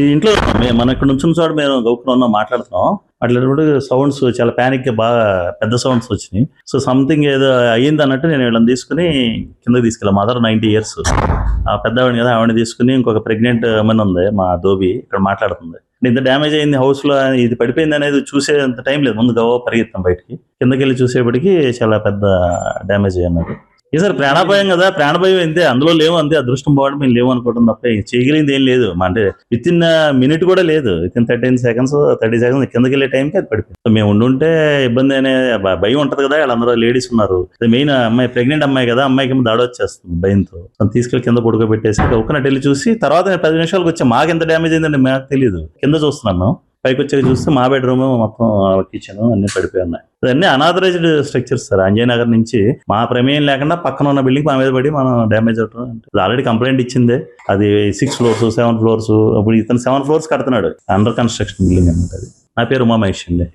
ఈ ఇంట్లో మనం ఇక్కడ నుంచి చోట మేము గౌకులో ఉన్నాం మాట్లాడుతున్నాం. అట్లా సౌండ్స్ చాలా ప్యానిక్ గా బాగా పెద్ద సౌండ్స్ వచ్చినాయి. సో సంథింగ్ ఏదో అయ్యింది అన్నట్టు నేను వీళ్ళని తీసుకుని కిందకి తీసుకెళ్ళాం. మదర్ 90 years, ఆ పెద్దవాడిని కదా, ఆవిడని తీసుకుని ఇంకొక ప్రెగ్నెంట్ అమ్మని ఉంది మా దోబి ఇక్కడ మాట్లాడుతుంది. ఇంత డ్యామేజ్ అయింది హౌస్ లో, ఇది పడిపోయింది అనేది చూసేంత టైం లేదు. ముందు గవ్వ పరిగెత్తాం బయటికి, కిందకి వెళ్ళి చూసేపటికి చాలా పెద్ద డ్యామేజ్ అయ్యన్నారు. సార్ ప్రాణాపాయం కదా, ప్రాణభయం అంతే, అందులో లేవు, అంతే అదృష్టం బాగుంటే మేము లేవు అనుకోవడం తప్ప చేయగలిగింది ఏం లేదు. అంటే విత్ ఇన్ మినిట్ కూడా లేదు, విత్ ఇన్ 30 seconds కిందకి వెళ్ళే టైంకి అది పడిపోయింది. మేము ఉండుంటే ఇబ్బంది అనే భయం ఉంటది కదా. వాళ్ళందరూ లేడీస్ ఉన్నారు, మెయిన్ అమ్మాయి ప్రెగ్నెంట్ అమ్మాయి కదా, అమ్మాయికి దాడి వచ్చేస్తుంది భయంతో. తీసుకెళ్ళి కింద పడుకోబెట్టేసి ఒక్కనట్టు వెళ్ళి చూసి తర్వాత 10 నిమిషాలకు వచ్చా. మాకు ఎంత డ్యామేజ్ అయిందండి మాకు తెలియదు. కింద చూస్తున్నాను, పైకి వచ్చాక చూస్తే మా బెడ్రూమ్ మొత్తం కిచెన్ అన్ని పడిపోయి ఉన్నాయి. అన్ని unauthorised structures sir. Anjay Nagar నుంచి మా ప్రమేయం లేకుండా పక్కన ఉన్న బిల్డింగ్ మా మీద పడి మనం డ్యామేజ్ అవటం. ఆల్రెడీ కంప్లైంట్ ఇచ్చిందే. అది 6 floors 7 floors. ఇప్పుడు ఇతను 7 floors కడుతున్నాడు, అండర్ కన్స్ట్రక్షన్ బిల్డింగ్ అన్నమాట. అది నా పేరు ఉమామహేష్ అండి.